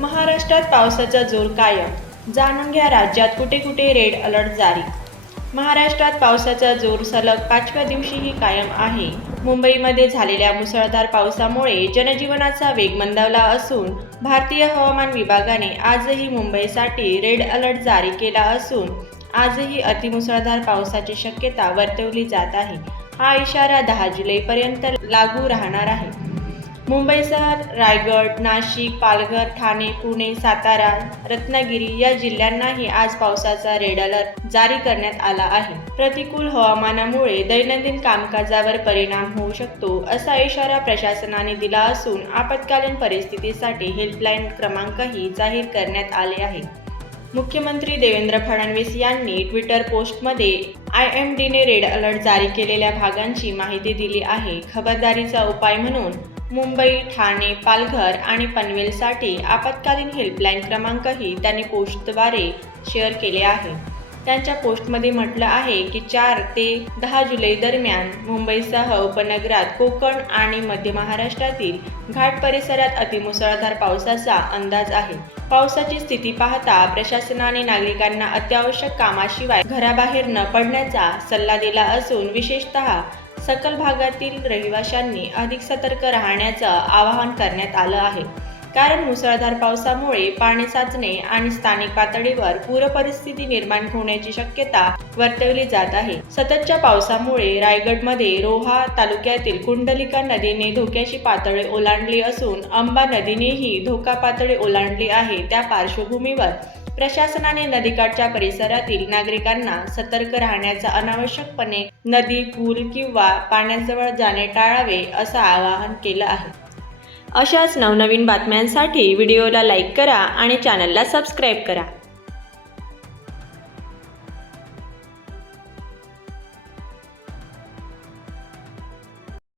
महाराष्ट्रात पावसाचा जोर कायम. जाणून घ्या राज्यात कुठे कुठे रेड अलर्ट जारी. महाराष्ट्रात पावसाचा जोर सलग 5व्या दिवशीही कायम आहे. मुंबईमध्ये झालेल्या मुसळधार पावसामुळे जनजीवनाचा वेग मंदावला असून भारतीय हवामान विभागाने आजही मुंबईसाठी रेड अलर्ट जारी केला असून आजही अतिमुसळधार पावसाची शक्यता वर्तवली जात आहे. हा इशारा 10 जुलैपर्यंत लागू राहणार आहे. मुंबईसह रायगड, नाशिक, पालघर, ठाणे, पुणे, सातारा, रत्नागिरी या जिल्ह्यांनाही आज पावसाचा रेड अलर्ट जारी करण्यात आला आहे. प्रतिकूल हवामानामुळे दैनंदिन कामकाजावर परिणाम होऊ शकतो असा इशारा प्रशासनाने दिला असून आपत्कालीन परिस्थितीसाठी हेल्पलाईन क्रमांकही जाहीर करण्यात आले आहे. मुख्यमंत्री देवेंद्र फडणवीस यांनी ट्विटर पोस्टमध्ये IMDने रेड अलर्ट जारी केलेल्या भागांची माहिती दिली आहे. खबरदारीचा उपाय म्हणून मुंबई, ठाणे, पालघर आणि पनवेलसाठी आपत्कालीन हेल्पलाईन क्रमांकही त्यांनी पोस्टद्वारे शेअर केले आहे. त्यांच्या पोस्टमध्ये म्हटलं आहे की 4 ते 10 जुलै दरम्यान मुंबईसह उपनगरात, कोकण आणि मध्य महाराष्ट्रातील घाट परिसरात अतिमुसळधार पावसाचा अंदाज आहे. पावसाची स्थिती पाहता प्रशासनाने नागरिकांना अत्यावश्यक कामाशिवाय घराबाहेर न पडण्याचा सल्ला दिला असून विशेषतः सखल भागातील रहिवाशांनी अधिक सतर्क राहण्याचं आवाहन करण्यात आलं आहे. कारण मुसळधार पावसामुळे पाणी साचणे आणि स्थानिक पातळीवर पूरपरिस्थिती निर्माण होण्याची शक्यता वर्तवली जात आहे. सततच्या पावसामुळे रायगडमध्ये रोहा तालुक्यातील कुंडलिका नदीने धोक्याची पातळी ओलांडली असून अंबा नदीनेही धोका पातळी ओलांडली आहे. त्या पार्श्वभूमीवर प्रशासनाने नदीकाठच्या परिसरातील नागरिकांना सतर्क राहण्याचा, अनावश्यकपणे नदी, पूल किंवा पाण्याजवळ जाणे टाळावे असं आवाहन केलं आहे. अशाच नवनवीन बातम्यांसाठी व्हिडिओला लाईक करा आणि चॅनलला सबस्क्राईब करा.